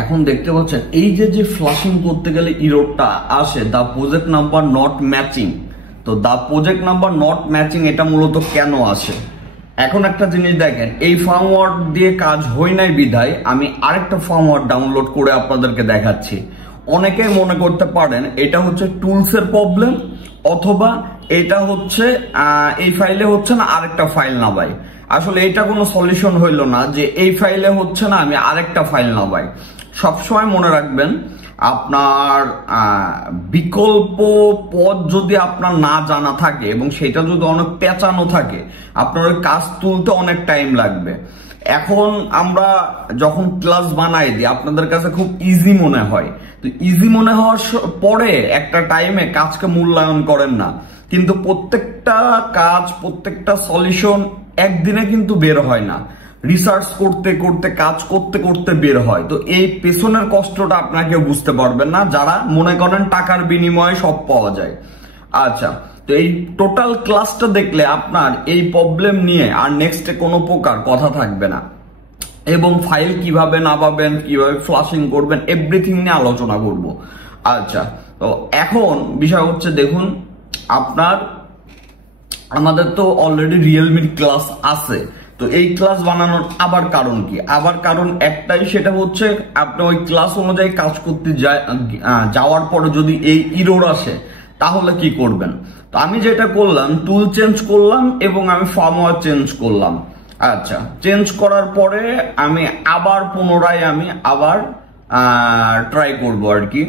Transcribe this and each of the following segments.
এখন দেখতে পাচ্ছেন এই যে ফ্লাশিং করতে গেলে ইরোরটা আসে, দা প্রজেক্ট নাম্বার নট ম্যাচিং। তো দা প্রজেক্ট নাম্বার নট ম্যাচিং এটা মূলত কেন আসে? এখন একটা জিনিস দেখেন, এই ফার্মওয়্যার দিয়ে কাজ হয় নাই বিধায় আমি আরেকটা ফার্মওয়্যার ডাউনলোড করে আপনাদেরকে দেখাচ্ছি। অনেকেই মনে করতে পারেন এটা হচ্ছে টুলসের প্রবলেম, অথবা এটা হচ্ছে এই ফাইলে হচ্ছে না আরেকটা ফাইল না ভাই। আসলে এটা কোনো সলিউশন হইল না যে এই ফাইলে হচ্ছে না আমি আরেকটা ফাইল না ভাই। সবসময় মনে রাখবেন আপনার বিকল্প পথ যদি আপনার না জানা থাকে এবং সেটা যদি অনেক পেঁচানো থাকে, আপনার ওই কাজ তুলতে অনেক টাইম লাগবে। এখন আমরা যখন ক্লাস বানাই দিই আপনাদের কাছে খুব ইজি মনে হয়, তো ইজি মনে হওয়ার পরে একটা টাইমে কাজকে মূল্যায়ন করেন না। কিন্তু প্রত্যেকটা কাজ, প্রত্যেকটা সলিউশন একদিনে কিন্তু বের হয় না, রিসার্চ করতে করতে, কাজ করতে করতে বের হয়। তো এই পেছনের কষ্টটা আপনাকে বুঝতে পারবেন না যারা মনে করেন টাকার বিনিময়ে সব পাওয়া যায়। আচ্ছা, তো এই টোটাল ক্লাসটা দেখলে আপনার এই প্রবলেম নিয়ে আর নেক্সটে কোনো প্রকার কথা থাকবে না, এবং ফাইল কিভাবে নামাবেন, কিভাবে ফ্লাশিং করবেন, এভরিথিং নিয়ে আলোচনা করব। আচ্ছা, তো এখন বিষয় হচ্ছে দেখুন, আপনার আমাদের তো অলরেডি রিয়েলমির ক্লাস আছে, তো এই ক্লাস বানানোর আবার কারণ কি? আবার কারণ একটাই, সেটা হচ্ছে আপনি ওই ক্লাস অনুযায়ী কাজ করতে যাওয়ার পরে যদি এই ইরোর আসে তাহলে কি করবেন? তো আমি যেটা করলাম, টুল চেঞ্জ করলাম এবং আমি ফার্মওয়্যার চেঞ্জ করলাম। আচ্ছা, চেঞ্জ করার পরে আমি আবার পুনরায় আবার ট্রাই করব আর কি,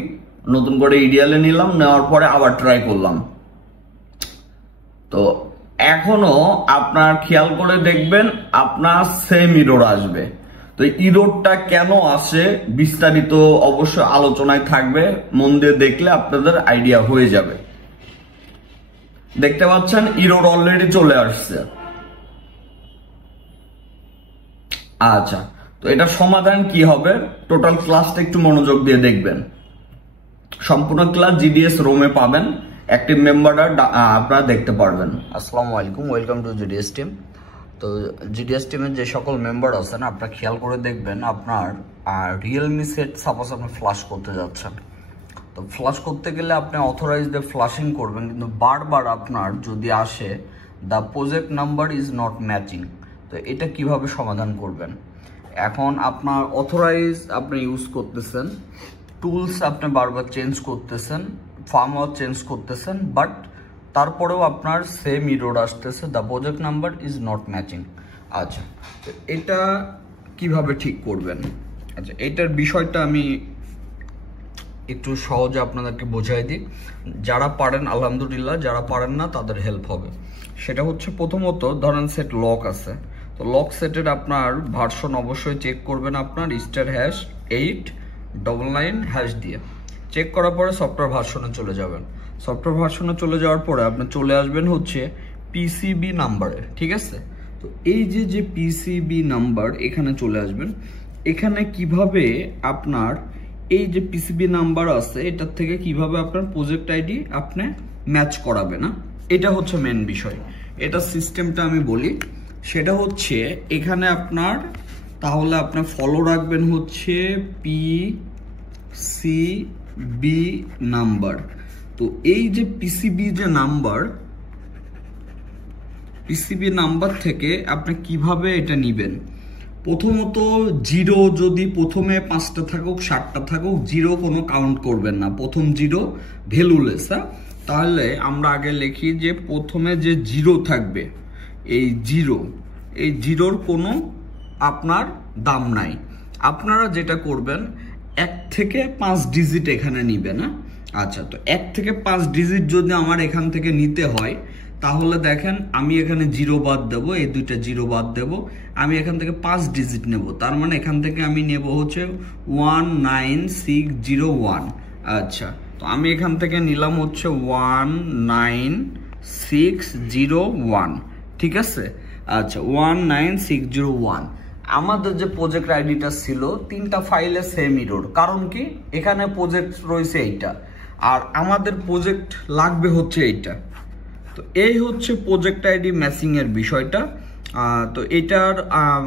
নতুন করে ইডিয়ালে নিলাম, নেওয়ার পরে আবার ট্রাই করলাম। তো এখনো আপনার খেয়াল করে দেখবেন আপনার সেম ইরোর আসবে। তো ইরোরটা কেন আসে বিস্তারিত অবশ্য আলোচনায় থাকবে, মন দিয়ে দেখলে আপনাদের আইডিয়া হয়ে যাবে। দেখতে পাচ্ছেন ইরোর অলরেডি চলে আসছে। আচ্ছা, তো এটা সমাধান কি হবে? টোটাল ক্লাসটা একটু মনোযোগ দিয়ে দেখবেন। সম্পূর্ণ ক্লাস জিডিএস রোমে পাবেন, অ্যাক্টিভ মেম্বারটা আপনারা দেখতে পারবেন। আসসালামু আলাইকুম, ওয়েলকাম টু জিডিএস টিম। তো জিডিএস টিমের যে সকল মেম্বার আছেন আপনারা খেয়াল করে দেখবেন, আপনার রিয়েলমি সেট সাপোজ আপনি ফ্লাশ করতে যাচ্ছেন, তো ফ্লাশ করতে গেলে আপনি অথরাইজ দিয়ে ফ্লাশিং করবেন, কিন্তু বারবার আপনার যদি আসে the project number is not matching, তো এটা কিভাবে সমাধান করবেন? এখন আপনার অথরাইজ আপনি ইউজ করতেছেন, টুলস আপনি বারবার চেঞ্জ করতেছেন, ফার্মওয়্যার চেঞ্জ করতেছেন, বাট তারপরেও আপনার সেম ইরোর আসতেছে, the project number is not matching. আচ্ছা, তো এটা কিভাবে ঠিক করবেন? আচ্ছা, এটার বিষয়টা আমি একটু সহজে আপনাদেরকে বোঝাই দিই। যারা পারেন আলহামদুলিল্লাহ, যারা পারেন না তাদের হেল্প হবে। সেটা হচ্ছে, প্রথমত ধরেন সেট লক আছে, তো লক সেটের আপনার ভার্সন অবশ্যই চেক করবেন আপনার *899# দিয়ে। চেক করার পরে সফটওয়্যার ভার্সনে চলে যাবেন। সফটওয়্যার ভার্সনে চলে যাওয়ার পরে আপনি চলে আসবেন হচ্ছে পিসিবি নাম্বারে, ঠিক আছে? তো এই যে পিসিবি নাম্বার, এখানে চলে আসবেন। এখানে কিভাবে আপনার এই যে পিসিবি নাম্বার আছে এটার থেকে কিভাবে আপনার প্রজেক্ট আইডি আপনি ম্যাচ করাবে না, এটা হচ্ছে মেন বিষয়। এটা সিস্টেমটা আমি বলি, সেটা হচ্ছে এখানে আপনার তাহলে আপনি ফলো রাখবেন হচ্ছে পিসিবি নাম্বার। তো এই যে পিসিবি নাম্বার থেকে আপনি কিভাবে এটা নিবেন? প্রথমত জিরো যদি প্রথমে 5টা থাকুক 7টা থাকুক, জিরো কোনো কাউন্ট করবেন না, প্রথম জিরো ভ্যালুলেস। তাহলে আমরা আগে লিখি যে প্রথমে যে জিরো থাকবে, এই জিরোর কোনো আপনার দাম নাই। আপনারা যেটা করবেন 1 থেকে 5 ডিজিট এখানে নিবেন। আচ্ছা, তো 1 থেকে 5 ডিজিট যদি আমার এখান থেকে নিতে হয়, তাহলে দেখেন আমি এখানে জিরো বাদ দেবো, এই দুইটা জিরো বাদ দেবো, আমি এখান থেকে 5 ডিজিট নেব। তার মানে এখান থেকে আমি নেব হচ্ছে 19601। আচ্ছা, তো আমি এখান থেকে নিলাম হচ্ছে 19601, ঠিক আছে? আচ্ছা, 19601। আমাদের যে প্রজেক্ট আইডিটা ছিল 3টা ফাইলে সেম ইরোর, কারণ কি এখানে প্রজেক্ট রয়েছে এইটা, আর আমাদের প্রজেক্ট লাগবে হচ্ছে এইটা। তো এই হচ্ছে প্রজেক্ট আইডি ম্যাচিং এর বিষয়টা। তো এটার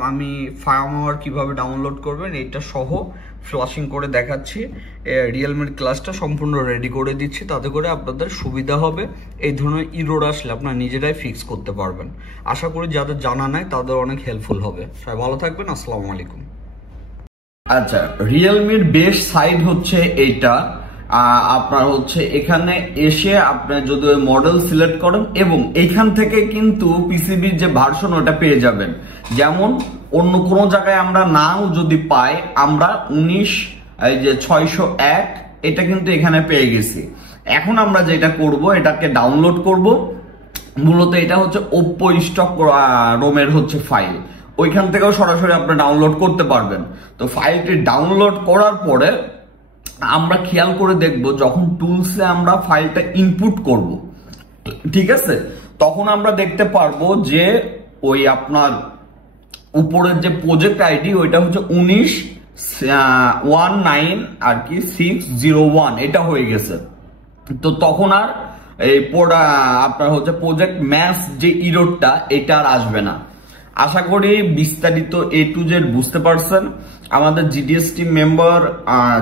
আমি ফার্মওয়্যার কিভাবে ডাউনলোড করবেন এটা সহ ফ্লাশিং করে দেখাচ্ছি, রিয়েলমির ক্লাসটা সম্পূর্ণ রেডি করে দিচ্ছি, তাতে করে আপনাদের সুবিধা হবে। এই ধরনের ইরোর আসলে আপনারা নিজেরাই ফিক্স করতে পারবেন। আশা করি যাদের জানা নাই তাদের অনেক হেল্পফুল হবে। সবাই ভালো থাকবেন, আসসালামু আলাইকুম। আচ্ছা, রিয়েলমির বেস্ট সাইড হচ্ছে এইটা। আপনার হচ্ছে এখানে এসে আপনি যদি মডেল সিলেক্ট করেন এবং এইখান থেকে কিন্তু পিসিবির যে ভার্সন ওটা পেয়ে যাবেন। যেমন অন্য কোনো জায়গায় আমরা নাও যদি পাই, আমরা 19/601 এটা কিন্তু এখানে পেয়ে গেছি। এখন আমরা যেটা করব, এটাকে ডাউনলোড করব। মূলত এটা হচ্ছে ওপ্পো স্টক রোমের হচ্ছে ফাইল, ওইখান থেকেও সরাসরি আপনি ডাউনলোড করতে পারবেন। তো ফাইলটি ডাউনলোড করার পরে আমরা খেয়াল করে দেখব, যখন টুলসে আমরা ফাইলটা ইনপুট করব, ঠিক আছে, তখন আমরা দেখতে পারবো যে ওই আপনার উপরের যে প্রজেক্ট আইডি ওইটা হচ্ছে 1919 আর কি 601 এটা হয়ে গেছে। তো তখন আর এই আপনার হচ্ছে প্রজেক্ট ম্যাচ যে ইরোডটা এটা আর আসবে না। আশা করি বিস্তারিত A to Z বুঝতে পারছেন। আমাদের GDS টিম মেম্বার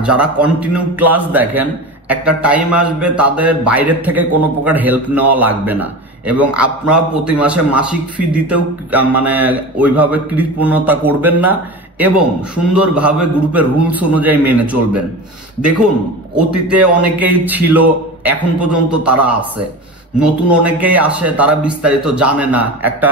যারা কন্টিনিউ ক্লাস দেখেন, একটা টাইম আসবে তাদের বাইরের থেকে কোনো প্রকার হেল্প নেওয়া লাগবে না, এবং আপনারা প্রতি মাসে মাসিক ফি দিতেও মানে ওইভাবে কৃপণতা করবেন না, এবং সুন্দরভাবে গ্রুপের রুলস অনুযায়ী মেনে চলবেন। দেখুন, অতীতে অনেকেই ছিল, এখন পর্যন্ত তারা আছে, নতুন অনেকেই আসে, তারা বিস্তারিত জানে না, একটা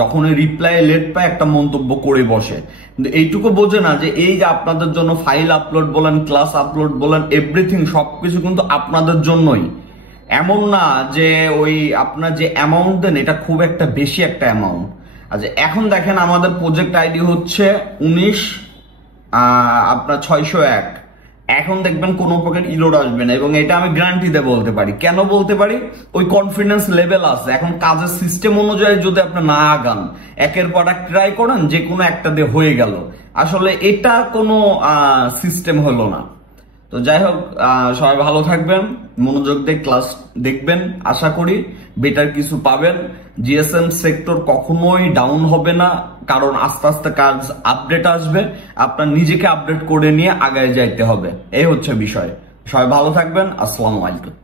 যখনই রিপ্লাই লেট পায় একটা মন্তব্য করে বসে, কিন্তু এইটুকু বোঝে না যে এই যে আপনাদের জন্য ফাইল আপলোড বলেন, ক্লাস আপলোড বলেন, এভরিথিং সবকিছু কিন্তু আপনাদের জন্যই। এমন না যে ওই আপনার যে অ্যামাউন্ট দেন এটা খুব একটা বেশি একটা অ্যামাউন্ট। আচ্ছা, এখন দেখেন আমাদের প্রজেক্ট আইডি হচ্ছে 19/601। এখন দেখবেন কোনো প্রকার ইরোড আসবে না, এবং এটা আমি গ্যারান্টি দিয়ে বলতে পারি। কেন বলতে পারি? ওই কনফিডেন্স লেভেল আছে। এখন কাজের সিস্টেম অনুযায়ী যদি আপনি না আগান, একের পর এক ট্রাই করেন, যে কোনো একটা দিয়ে হয়ে গেল, আসলে এটা কোনো সিস্টেম হলো না। তো যাই হোক, সবাই ভালো থাকবেন, মনোযোগ দিয়ে ক্লাস দেখবেন, আশা করি বেটার কিছু পাবেন। জিএসএম সেক্টর কখনোই ডাউন হবে না, কারণ আস্তে আস্তে কাজ আপডেট আসবে, আপনার নিজেকে আপডেট করে নিয়ে আগায় যাইতে হবে, এই হচ্ছে বিষয়। সবাই ভালো থাকবেন, আসসালামু আলাইকুম।